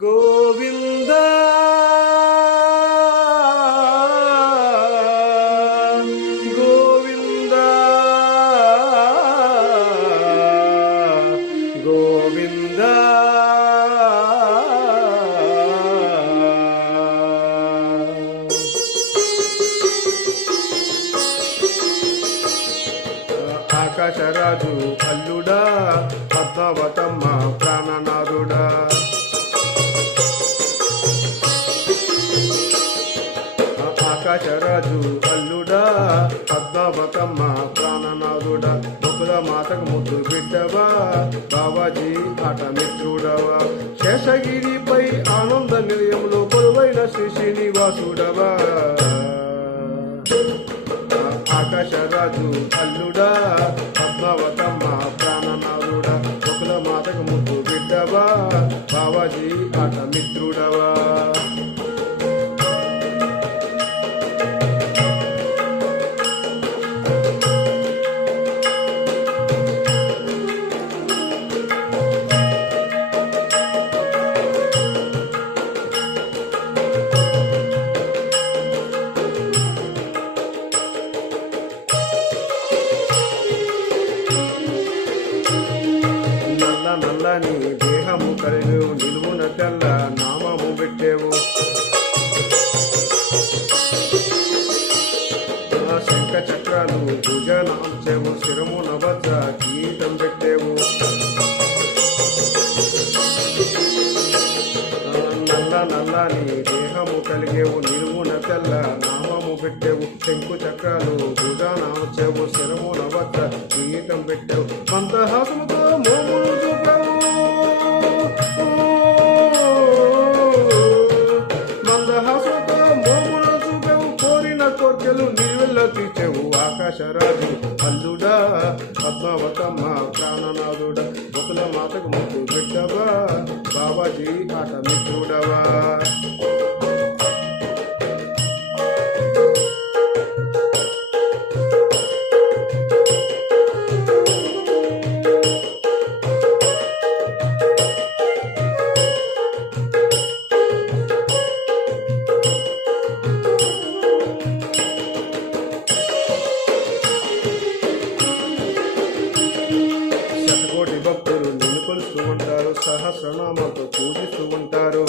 గోవింద గోవింద గోవింద ఆకాశరాజు అల్లుడా పద్మావతమ్మ ప్రాణనాథుడా ఆకాశరాజు అల్లుడా పద్మావతమ్మ ప్రాణనాథుడా బొక్కుల మాతకు ముద్దు బిడ్డవా బాబాజీ ఆట మిత్రుడవా శేషగిరిపై ఆనంద నిలయంలో కొలువైన శ్రీ శ్రీనివాసుడవా ఆకాశరాజు అల్లుడా పద్మావతమ్మ ప్రాణనాథుడా బొక్కుల మాతకు ముద్దు బిడ్డవా బాబాజీ ఆట మిత్రుడవా నల్లని దేహము కలిగి నిలువున తెల్ల నామము పెట్టేవు శంఖ చక్రాలు భుజనాంచెవు శిరమున వజ్ర గీతం పెట్టేవు నల్లని దేహము కలిగేవు నిలువున తెల్ల నామము పెట్టేవు శంకు చక్రాలు భుజనాంచెవు శిరమున వజ్ర గీతం పెట్టేవు మందహాసముతో మోములు చూపావు మందహాసముతో మోములు చూపావు కోరిన కోర్కెలు నీవెల్ల తీర్చేవు ఆకాశరాజు అల్లుడా పద్మావతమ్మ ప్రాణనాథుడా బొక్కుల మాతకు ముద్దు బిడ్డవా బాబాజీ ఆట మిత్రుడవా భక్తులు నిన్ను కొలుస్తూ ఉంటారు సహస్రనామాలతో పూజిస్తూ ఉంటారు